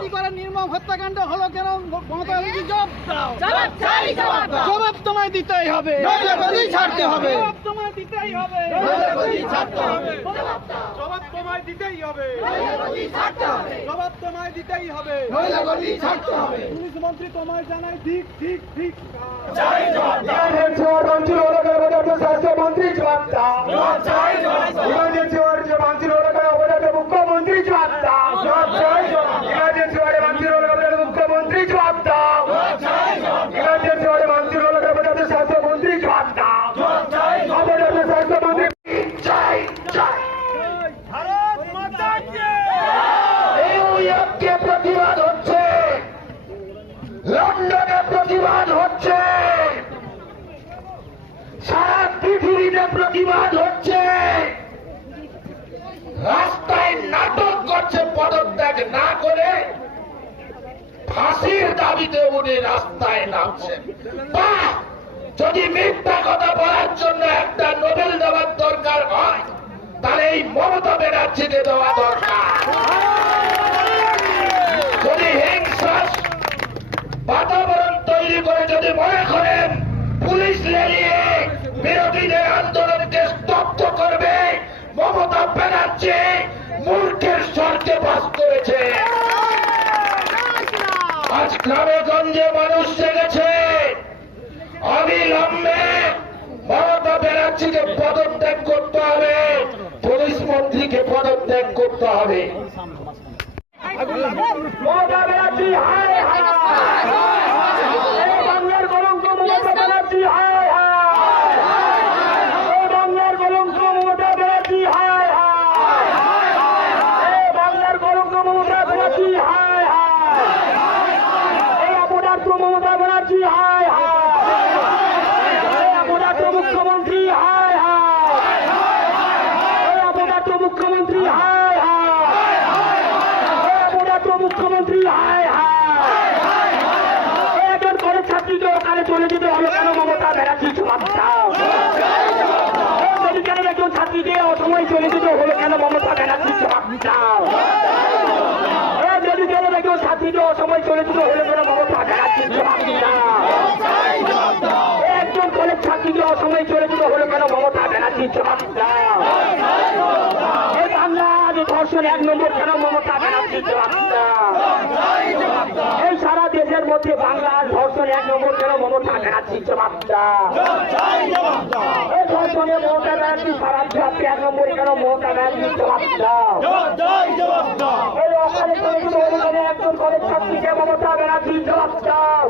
কি করে নির্মম হত্যাকাণ্ড হলো কেন মমতা জবাব দাও। জবাব চাই জবাব দাও। জবাব তোমায় দিতেই হবে। ছাড়তে হবে। জবাব তোমায় দিতেই হবে। ছাড়তে হবে। জবাব তোমায় দিতেই হবে। জবাব তোমায় দিতেই হবে। পুলিশ মন্ত্রী তোমায় জানাই ঠিক ঠিক ঠিক। অবদার্থ জবাব লন্ডনে প্রতিবাদ হচ্ছে। সারা পৃথিবীতে প্রতিবাদ হচ্ছে। রাস্তায় নাটক করছে, পদত্যাগ না করে ফাঁসির দাবিতে উনি রাস্তায় নামছেন। যদি মিথ্যা কথা বলার বিরোধীদের আন্দোলনকে স্তব্ধ করবে মমতা ব্যানার্জি মূর্খের স্বর্গে বাস করেছে। আজ গ্রামে গঞ্জে মানুষ জেগেছে। অবিলম্বে মমতা ব্যানার্জিকে পদত্যাগ করতে হবে, পুলিশ মন্ত্রীকে পদত্যাগ করতে হবে। মমতা ব্যানার্জি, হায় হায় এই বাংলার কলঙ্ক মমতা ব্যানার্জি হায় হায় এই বাংলার কলঙ্ক মমতা ব্যানার্জি হায় হায় এই বাংলার কলঙ্ক মমতা ব্যানার্জি হায় হায় এই অপদার্থ মমতা ব্যানার্জি হায়। হায় অপদার্থ মুখ্যমন্ত্রী, হায় হায়। এই অপদার্থ মুখ্যমন্ত্রী, হায় হায়। অপদার্থ মুখ্যমন্ত্রী, হায় হায়। একজন কলেজ ছাত্রীকে ওখানে চলে যেতে হবে কেন, মমতা ব্যানার্জি জবাব দাও। মেডিকেলের একজন ছাত্রীকে অসময় চলে যেতে হলো কেন, মমতা ব্যানার্জি জবাব দাও। মেডিকেলের একজন ছাত্রীকে অসময় চলে যেতে হলো কেন, মমতা একজন কলেজ ছাত্রীকে অসময় চলে যেতে হলো কেন মমতা ব্যানার্জি জবাব দাও বাংলা ধর্ষণ এক নম্বর কেন মমতা ব্যানার্জি জবাব এই সারা দেশের মধ্যে বাংলা ধর্ষণ এক নম্বর কেন মমতা ব্যানার্জি জবাব দাও এই ধর্ষণে মমতা ব্যানার্জি সারা দেশে এক নম্বর কেন মমতা ব্যানার্জি জবাব এই অকালে একজন কলেজ ছাত্রীকে মমতা ব্যানার্জি জবাব চাও